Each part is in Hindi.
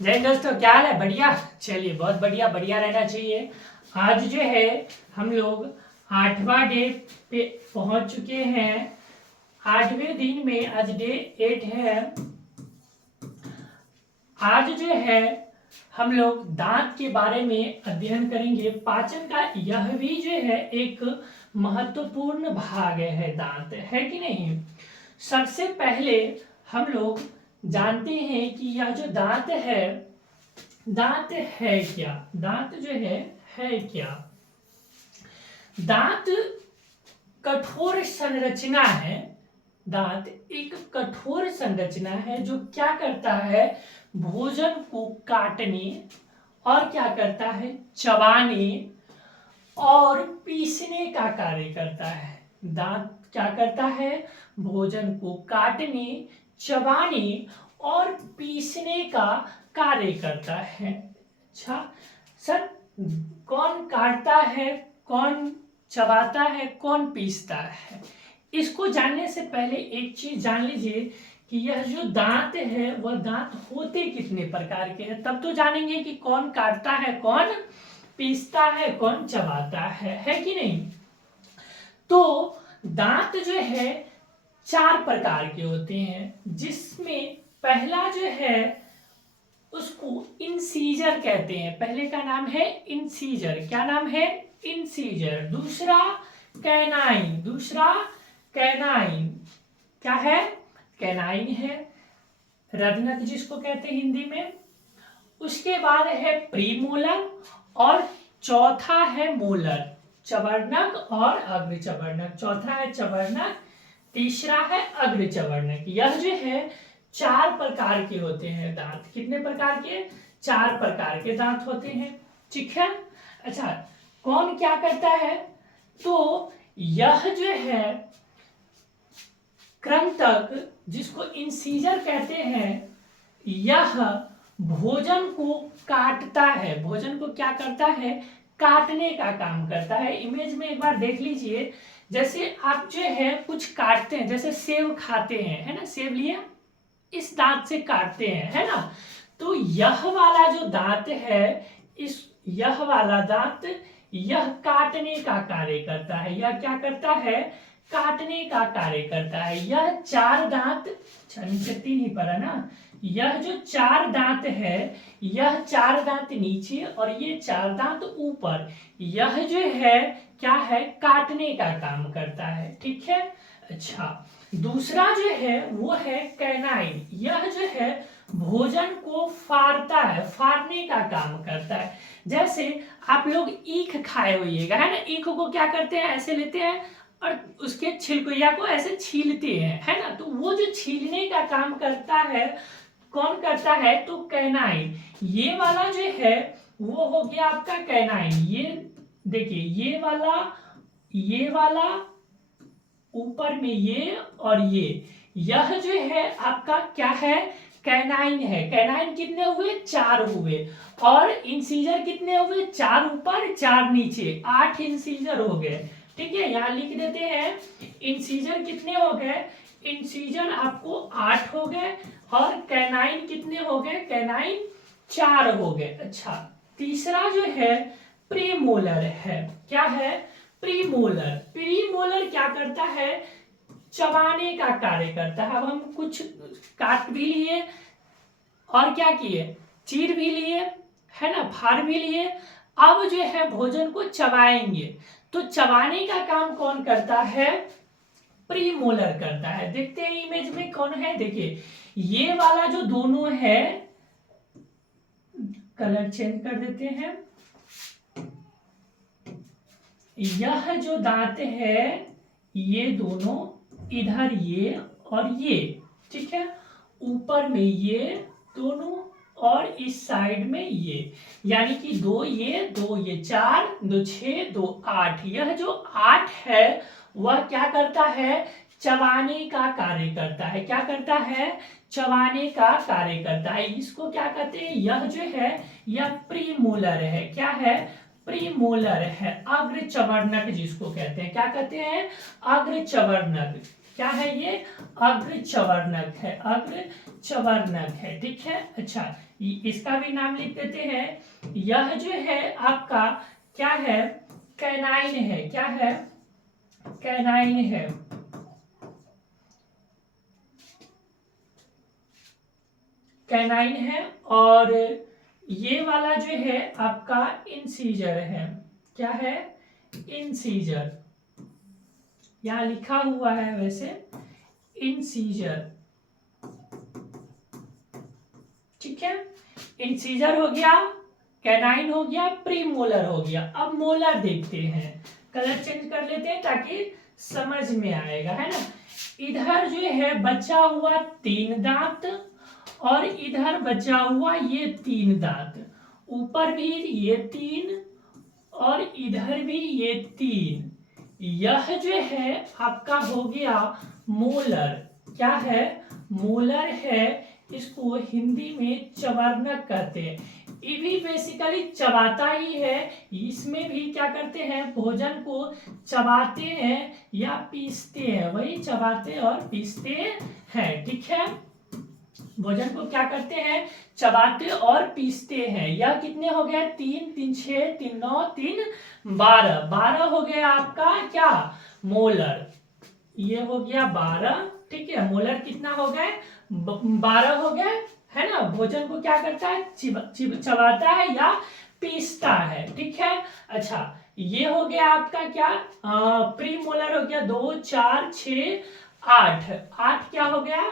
जय हिंद दोस्तों, क्या हाल है? बढ़िया। चलिए, बहुत बढ़िया बढ़िया रहना चाहिए। आज जो है हम लोग 8वां डे पे पहुंच चुके हैं। 8वें दिन में आज डे 8 है। आज जो है हम लोग दांत के बारे में अध्ययन करेंगे। पाचन का यह भी जो है एक महत्वपूर्ण भाग है, दांत है कि नहीं। सबसे पहले हम लोग जानते हैं कि यह जो दांत है, दांत है क्या? दांत जो है क्या? दांत कठोर संरचना है। दांत एक कठोर संरचना है जो क्या करता है, भोजन को काटने और क्या करता है, चबाने और पीसने का कार्य करता है। दांत क्या करता है, भोजन को काटने, चबाने और पीसने का कार्य करता है। अच्छा सर, कौन काटता है, कौन चबाता है, कौन पीसता है? इसको जानने से पहले एक चीज जान लीजिए कि यह जो दांत है वह दांत होते कितने प्रकार के हैं, तब तो जानेंगे कि कौन काटता है, कौन पीसता है, कौन चबाता है कि नहीं। तो दांत जो है 4 प्रकार के होते हैं, जिसमें पहला जो है उसको इंसीजर कहते हैं। पहले का नाम है इंसीजर। क्या नाम है? इंसीजर। दूसरा कैनाइन। दूसरा कैनाइन क्या है? कैनाइन है, रत्नक जिसको कहते हैं हिंदी में। उसके बाद है प्रीमोलर और चौथा है मोलर, चवर्णक और अग्रचवर्णक। चौथा है चवर्णक, तीसरा है अग्रचवर्णक। यह जो है 4 प्रकार के होते हैं दांत। कितने प्रकार के? 4 प्रकार के दांत होते हैं, ठीक है। अच्छा, कौन क्या करता है? तो यह जो है कृंतक जिसको इंसीजर कहते हैं, यह भोजन को काटता है। भोजन को क्या करता है? काटने का काम करता है। इमेज में एक बार देख लीजिए, जैसे आप जो है कुछ काटते हैं, जैसे सेब खाते हैं, है ना, सेब लिए इस दांत से काटते हैं, है ना। तो यह वाला जो दांत है, इस यह वाला दांत यह काटने का कार्य करता है। यह क्या करता है? काटने का कार्य करता है। यह 4 दांत, नीचे 3 ही पड़ा ना। यह जो 4 दांत है, यह 4 दांत नीचे और ये 4 दांत ऊपर, यह जो है क्या है, काटने का काम करता है, ठीक है। अच्छा, दूसरा जो है वो है कैनाइन। यह जो है भोजन को फाड़ता है, फाड़ने का काम करता है। जैसे आप लोग ईख खाए होइएगा, है ना। ईख को क्या करते हैं, ऐसे लेते हैं और उसके छिलकोइया को ऐसे छीलते हैं, है ना। तो वो जो छीलने का काम करता है, कौन करता है? तो कैनाइन। ये वाला जो है वो हो गया आपका कैनाइन। ये देखिए, ये वाला ऊपर में ये और यह जो है आपका क्या है, कैनाइन है। कैनाइन कितने हुए? 4 हुए। और इंसीजर कितने हुए? 4 ऊपर 4 नीचे, 8 इंसीजर हो गए, ठीक है। यहां लिख देते हैं इंसीजर कितने हो गए। इंसीजर आपको 8 हो गए और कैनाइन कितने हो गए? कैनाइन 4 हो गए। अच्छा, तीसरा जो है प्रीमोलर है। क्या है? प्रीमोलर। प्रीमोलर क्या करता है? चबाने का कार्य करता है। अब हम कुछ काट भी लिए और क्या किए, चीर भी लिए, है ना, फाड़ भी लिए। अब जो है भोजन को चबाएंगे। तो चबाने का काम कौन करता है? प्रीमोलर करता है। देखते हैं इमेज में कौन है। देखिए, ये वाला जो दोनों है, कलर चेंज कर देते हैं। यह जो दांत है, ये दोनों इधर ये और ये, ठीक है। ऊपर में ये दोनों और इस साइड में ये, यानी कि 2 ये 2 ये, 4 2 6 2 8। यह जो 8 है वह क्या करता है? चबाने का कार्य करता है। क्या करता है? चबाने का कार्य करता है। इसको क्या कहते हैं? यह जो है यह प्रीमोलर है। क्या है? प्रीमोलर है। अग्रचवर्णक जिसको कहते हैं, क्या कहते हैं? अग्रचवर्णक। क्या है ये? अग्रचवर्णक है, अग्रचवर्णक है। ठीक है, अच्छा इसका भी नाम लिख देते हैं। यह जो है आपका क्या है? कैनाइन है। क्या है? कैनाइन है। कैनाइन है। और ये वाला जो है आपका इंसीजर है। क्या है? इंसीजर। यहां लिखा हुआ है वैसे इंसीजर। ठीक है, इंसीजर हो गया, कैनाइन हो गया, प्रीमोलर हो गया। अब मोलर देखते हैं, कलर चेंज कर लेते हैं ताकि समझ में आएगा, है ना। इधर जो है बचा हुआ 3 दांत और इधर बचा हुआ ये 3 दांत, ऊपर भी ये 3 और इधर भी ये 3। यह जो है आपका हो गया मोलर। क्या है? मोलर है। इसको हिंदी में चवर्णक कहते हैं। ये भी बेसिकली चबाता ही है। इसमें भी क्या करते हैं? भोजन को चबाते हैं या पीसते हैं, वही चबाते और पीसते हैं। ठीक है, भोजन को क्या करते हैं? चबाते और पीसते हैं। यह कितने हो गए? 3 3 6 3 9 3 12। 12 हो गया आपका क्या? मोलर। ये हो गया 12। ठीक है, मोलर कितना हो गए? 12 हो गए, है ना। भोजन को क्या करता है? चबाता है या पीसता है। ठीक है, अच्छा ये हो गया आपका क्या? प्री मोलर हो गया 2 4 6 8। 8 क्या हो गया?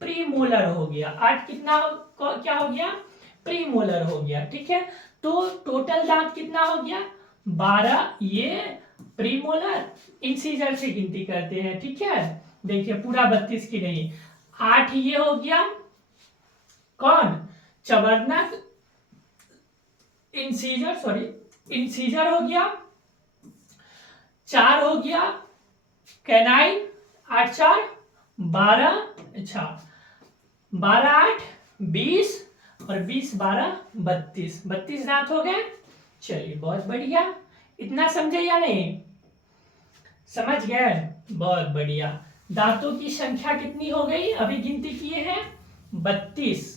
प्री मोलर हो गया। 8 कितना क्या हो गया? प्री मोलर हो गया। ठीक है, तो टोटल दांत कितना हो गया? 12। ये प्री मोलर, इंसीजर से गिनती करते हैं। ठीक है, देखिए पूरा 32 की नहीं, 8 ये हो गया कौन? चवर्णक। इंसीजर, सॉरी इंसीजर हो गया। 4 हो गया कैनाइन। 8 4 12। अच्छा 12 8 20 और 20 12 32। 32 दांत हो गए। चलिए बहुत बढ़िया। इतना समझे या नहीं? समझ गए, बहुत बढ़िया। दांतों की संख्या कितनी हो गई? अभी गिनती किए हैं 32।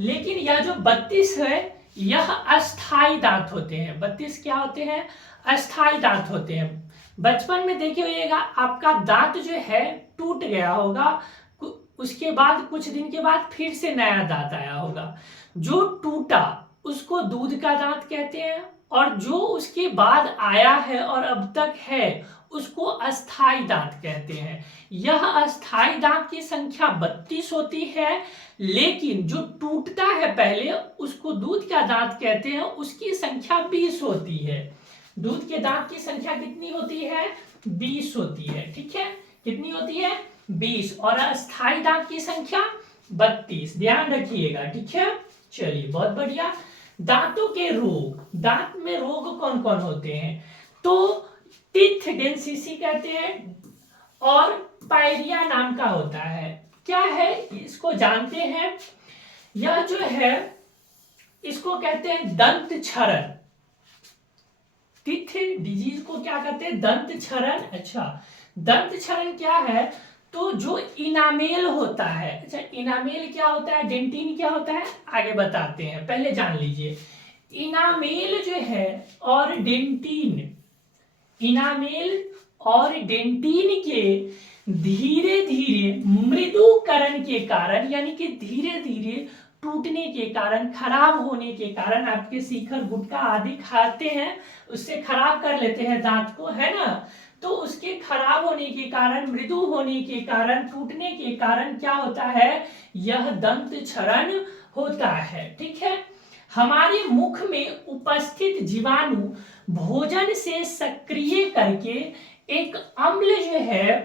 लेकिन यह जो 32 है यह अस्थाई दांत होते हैं। 32 क्या होते हैं? अस्थाई दांत होते हैं। बचपन में देखे होइएगा आपका दांत जो है टूट गया होगा, उसके बाद कुछ दिन के बाद फिर से नया दांत आया होगा। जो टूटा उसको दूध का दांत कहते हैं, और जो उसके बाद आया है और अब तक है उसको अस्थाई दांत कहते हैं। यह अस्थाई दांत की संख्या 32 होती है, लेकिन जो टूटता है पहले उसको दूध का दांत कहते हैं, उसकी संख्या 20 होती है। दूध के दांत की संख्या कितनी होती है? 20 होती है। ठीक है, कितनी होती है? 20। और अस्थाई दांत की संख्या 32। ध्यान रखिएगा। ठीक है, चलिए बहुत बढ़िया। दांतों के रोग, दांत में रोग कौन कौन होते हैं? तो टीथ डेंसिटी कहते हैं और पायरिया नाम का होता है। क्या है इसको जानते हैं? यह जो है इसको कहते हैं दंत क्षरण। टीथ डिजीज को क्या कहते हैं? दंत क्षरण। अच्छा, दंत क्षरण क्या है? तो जो इनामेल होता है। अच्छा, इनामेल क्या होता है? डेंटिन क्या होता है? आगे बताते हैं, पहले जान लीजिए। इनामेल जो है और डेंटिन, इनामेल और डेंटिन के धीरे धीरे मृदुकरण के कारण, यानी कि धीरे धीरे टूटने के कारण, खराब होने के कारण, आपके शिखर गुटखा आदि खाते हैं उससे खराब कर लेते हैं दांत को, है ना। तो उसके खराब होने के कारण, मृदु होने के कारण, टूटने के कारण क्या होता है? यह दंत क्षरण होता है। ठीक है, हमारे मुख में उपस्थित जीवाणु भोजन से सक्रिय करके एक अम्ल जो है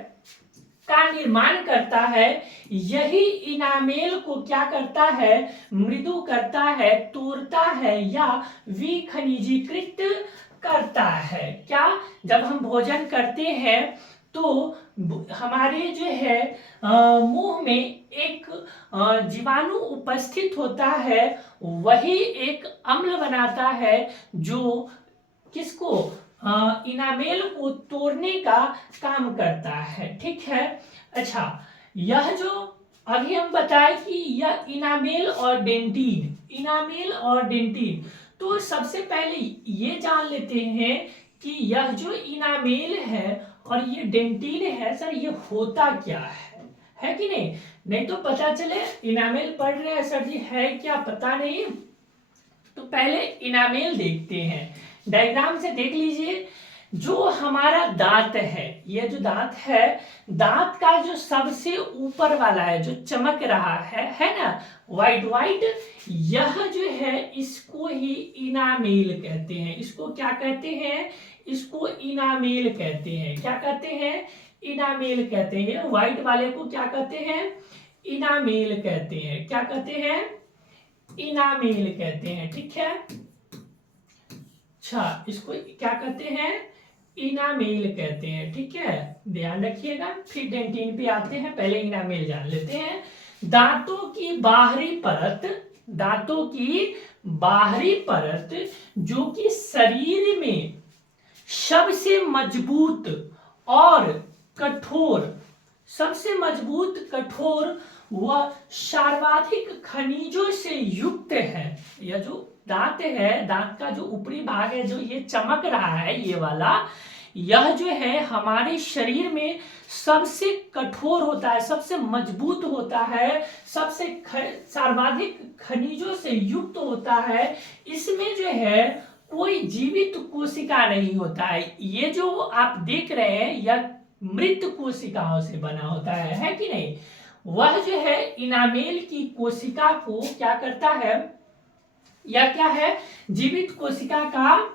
का निर्माण करता है। यही इनामेल को क्या करता है? मृदु करता है, तोड़ता है या विखनिजीकृत करता है। क्या? जब हम भोजन करते हैं तो हमारे जो है मुंह में एक जीवाणु उपस्थित होता है, वही एक अम्ल बनाता है जो किसको? इनामेल को तोड़ने का काम करता है। ठीक है। अच्छा, यह जो अभी हम बताए कि यह इनामेल और डेंटिन, तो सबसे पहले ये जान लेते हैं कि यह जो इनामेल है और ये डेंटिन है सर, ये होता क्या है कि नहीं? नहीं तो पता चले इनामेल पढ़ रहे हैं सर जी, है क्या पता नहीं। तो पहले इनामेल देखते हैं, डायग्राम से देख लीजिए। जो हमारा दांत है, ये जो दांत है, दांत का जो सबसे ऊपर वाला है जो चमक रहा है ना, वाइट वाइट, यह जो है इसको ही इनामेल कहते हैं। इसको क्या कहते हैं? इसको इनामेल कहते हैं। क्या कहते हैं? इनामेल कहते हैं। व्हाइट वाले को क्या कहते हैं? इनामेल कहते हैं। क्या कहते हैं? इनामेल कहते हैं। ठीक है। अच्छा, इसको क्या कहते हैं? इनामेल कहते हैं। ठीक है, ध्यान रखिएगा। फिर डेंटिन पे आते हैं, पहले इनामेल जान लेते हैं। दांतों की बाहरी परत जो कि शरीर में सबसे मजबूत और कठोर व सर्वाधिक खनिजों से युक्त है। यह जो दांत है, दांत का जो ऊपरी भाग है जो ये चमक रहा है, ये वाला, यह जो है हमारे शरीर में सबसे कठोर होता है, सबसे मजबूत होता है, सबसे सर्वाधिक खनिजों से युक्त होता है। इसमें जो है कोई जीवित कोशिका नहीं होता है। ये जो आप देख रहे हैं यह मृत कोशिकाओं से बना होता है कि नहीं? वह जो है इनामेल की कोशिका को क्या करता है? यह क्या है? जीवित कोशिका का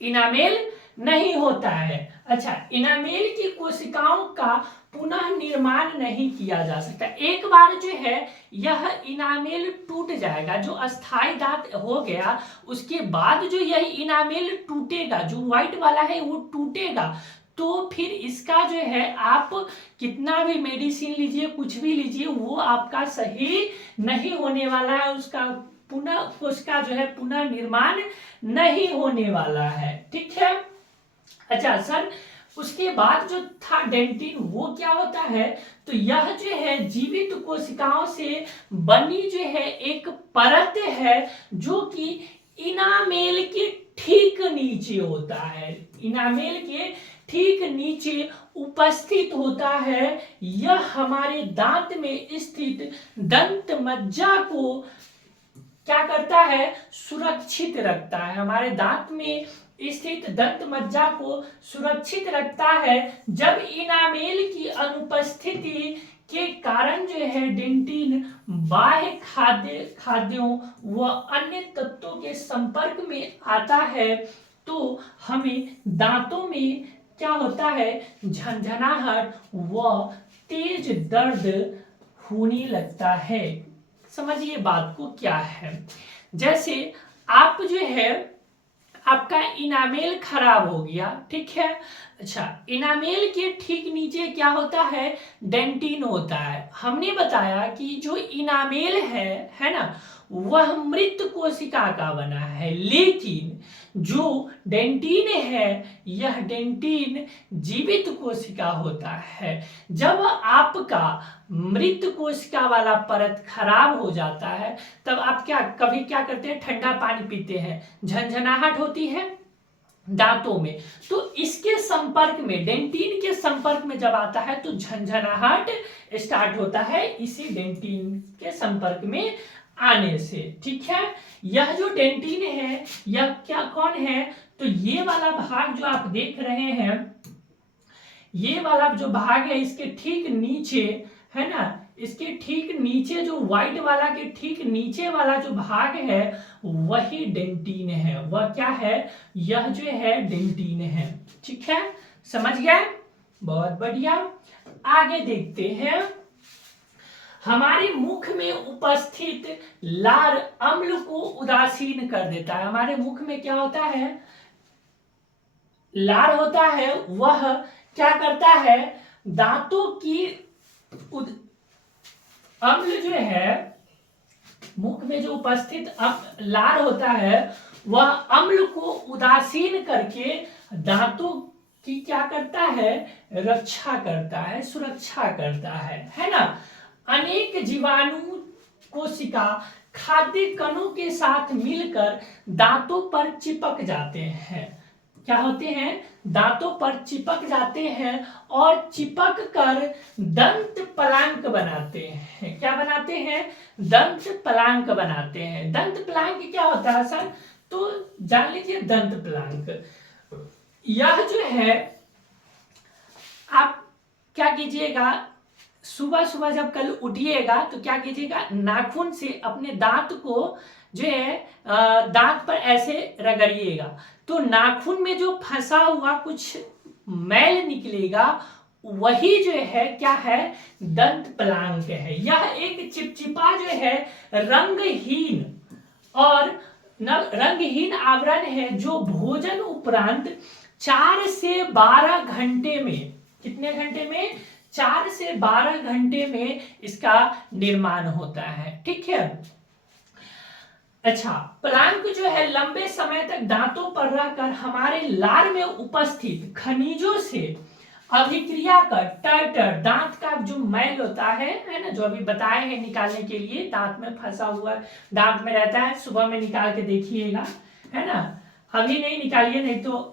इनामेल नहीं होता है। अच्छा, इनामेल की कोशिकाओं का पुनः निर्माण नहीं किया जा सकता। एक बार जो है यह इनामेल टूट जाएगा, जो अस्थाई दांत हो गया, उसके बाद जो यह इनामेल टूटेगा, जो व्हाइट वाला है वो टूटेगा, तो फिर इसका जो है आप कितना भी मेडिसिन लीजिए, कुछ भी लीजिए, वो आपका सही नहीं होने वाला है। उसका जो है पुनः निर्माण नहीं होने वाला है। ठीक है। अच्छा सर, उसके बाद जो था डेंटिन, वो क्या होता है? तो यह जो है जीवित कोशिकाओं से बनी जो है एक परत है जो कि इनामेल के ठीक नीचे होता है। इनामेल के ठीक नीचे उपस्थित होता है। यह हमारे दांत में स्थित दंत मज्जा को क्या करता है? सुरक्षित रखता है। हमारे दांत में स्थित दंत मज्जा को सुरक्षित रखता है। जब इनामेल की अनुपस्थिति के कारण जो है डेंटिन बाह्य खाद्यों व अन्य तत्वों के संपर्क में आता है, तो हमें दांतों में क्या होता है? झंझनाहट व तेज दर्द होने लगता है। समझिए बात को क्या है। जैसे आप जो है, आपका इनामेल खराब हो गया, ठीक है। अच्छा, इनामेल के ठीक नीचे क्या होता है? डेंटिन होता है। हमने बताया कि जो इनामेल है ना, वह मृत कोशिका का बना है, लेकिन जो डेंटिन है, यह डेंटिन जीवित कोशिका होता है। जब आपका मृत कोशिका वाला परत खराब हो जाता है, तब आप कभी क्या करते हैं? ठंडा पानी पीते हैं, झंझनाहट होती है दांतों में, तो इसके संपर्क में, डेंटिन के संपर्क में जब आता है तो झंझनाहट स्टार्ट होता है, इसी डेंटिन के संपर्क में आने से। ठीक है। यह जो डेंटिन है, यह कौन है? तो ये वाला भाग जो आप देख रहे हैं, ये वाला जो भाग है, इसके ठीक नीचे है ना, इसके ठीक नीचे जो व्हाइट वाला के ठीक नीचे वाला जो भाग है, वही डेंटिन है। वह क्या है? यह जो है डेंटिन है। ठीक है, समझ गए? बहुत बढ़िया। आगे देखते हैं। हमारे मुख में उपस्थित लार अम्ल को उदासीन कर देता है। हमारे मुख में क्या होता है? लार होता है, वह क्या करता है? दांतों की अम्ल जो है, मुख में जो उपस्थित लार होता है वह अम्ल को उदासीन करके दांतों की क्या करता है, रक्षा करता है, सुरक्षा करता है ना। अनेक जीवाणु कोशिका खाद्य कणों के साथ मिलकर दांतों पर चिपक जाते हैं। क्या होते हैं, दांतों पर चिपक जाते हैं और चिपक कर दंत पलांक बनाते हैं। क्या बनाते हैं, दंत पलांक बनाते हैं। दंत पलांक क्या होता है सर, तो जान लीजिए दंत पलांक यह जो है, आप क्या कीजिएगा, सुबह सुबह जब कल उठिएगा तो क्या कीजिएगा, नाखून से अपने दांत को जो है दांत पर ऐसे रगड़िएगा, तो नाखून में जो फंसा हुआ कुछ मैल निकलेगा वही जो है क्या है, दंत पलांक है। यह एक चिपचिपा जो है रंगहीन और रंगहीन आवरण है जो भोजन उपरांत 4 से 12 घंटे में, कितने घंटे में, 4 से 12 घंटे में इसका निर्माण होता है। ठीक है। अच्छा, प्लांक जो है लंबे समय तक दांतों पर रहकर हमारे लार में उपस्थित खनिजों से अभिक्रिया कर टर्टर, दांत का जो मैल होता है ना, जो अभी बताए हैं निकालने के लिए, दांत में फंसा हुआ दांत में रहता है, सुबह में निकाल के देखिएगा, है ना। अभी नहीं निकालिए, नहीं तो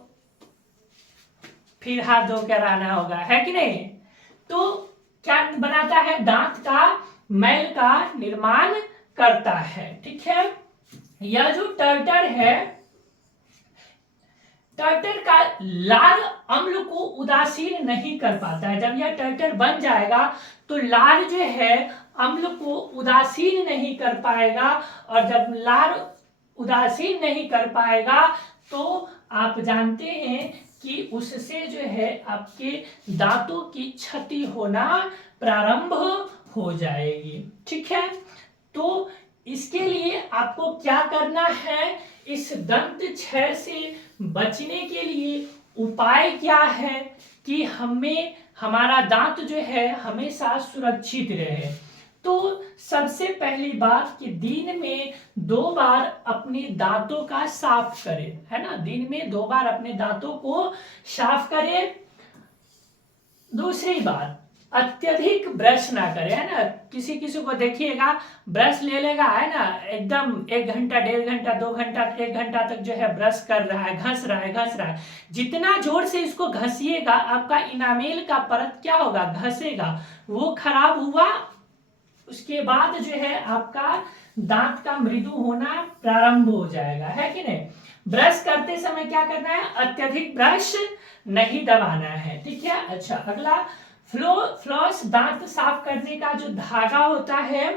फिर हाथ धो कर आना होगा, है कि नहीं। तो क्या बनाता है, दांत का मैल का निर्माण करता है। ठीक है। यह जो टर्टर है, टर्टर का लार अम्ल को उदासीन नहीं कर पाता है। जब यह टर्टर बन जाएगा तो लार जो है अम्ल को उदासीन नहीं कर पाएगा, और जब लार उदासीन नहीं कर पाएगा तो आप जानते हैं कि उससे जो है आपके दांतों की क्षति होना प्रारंभ हो जाएगी। ठीक है। तो इसके लिए आपको क्या करना है, इस दंत क्षय से बचने के लिए उपाय क्या है कि हमें हमारा दांत जो है हमेशा सुरक्षित रहे। तो सबसे पहली बात कि दिन में 2 बार अपने दांतों का साफ करें, है ना, दिन में 2 बार अपने दांतों को साफ करें। दूसरी बात, अत्यधिक ब्रश ना करें, है ना। किसी किसी को देखिएगा ब्रश ले लेगा, है ना, एकदम 1 घंटा 1.5 घंटा 2 घंटा 1 घंटा तक जो है ब्रश कर रहा है, घस रहा है। जितना जोर से इसको घसिएगा आपका इनामेल का परत क्या होगा, घसेगा, वो खराब हुआ, उसके बाद जो है आपका दांत का मृदु होना प्रारंभ हो जाएगा, है कि नहीं। ब्रश करते समय क्या करना है, अत्यधिक ब्रश नहीं दबाना है। ठीक है। अच्छा, अगला, फ्लॉस दांत साफ करने का जो धागा होता है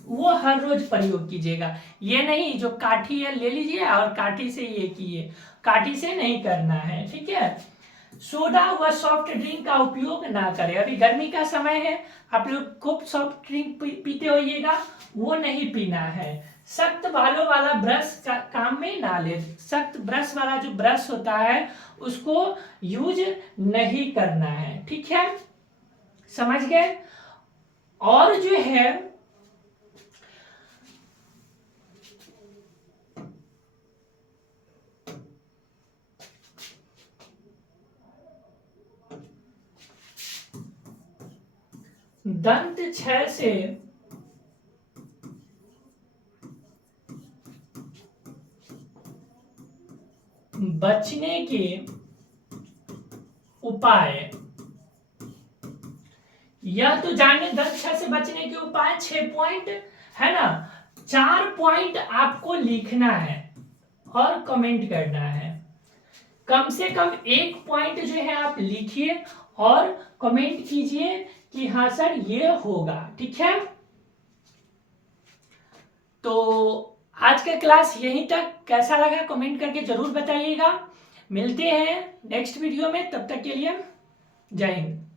वो हर रोज प्रयोग कीजिएगा। ये नहीं जो काठी है ले लीजिए और काठी से ये किए, काठी से नहीं करना है। ठीक है। सोडा व सॉफ्ट ड्रिंक का उपयोग ना करें। अभी गर्मी का समय है, आप लोग खूब सॉफ्ट ड्रिंक पीते होइएगा, वो नहीं पीना है। सख्त बालों वाला ब्रश काम में ना ले, सख्त ब्रश वाला जो ब्रश होता है उसको यूज नहीं करना है। ठीक है, समझ गए। और जो है दंत क्षय से बचने के उपाय, यह तो जानिए दंत क्षय से बचने के उपाय 6 पॉइंट, है ना। 4 पॉइंट आपको लिखना है और कमेंट करना है। कम से कम 1 पॉइंट जो है आप लिखिए और कमेंट कीजिए कि हाँ सर ये होगा। ठीक है। तो आज का क्लास यहीं तक, कैसा लगा कमेंट करके जरूर बताइएगा। मिलते हैं नेक्स्ट वीडियो में, तब तक के लिए जय हिंद।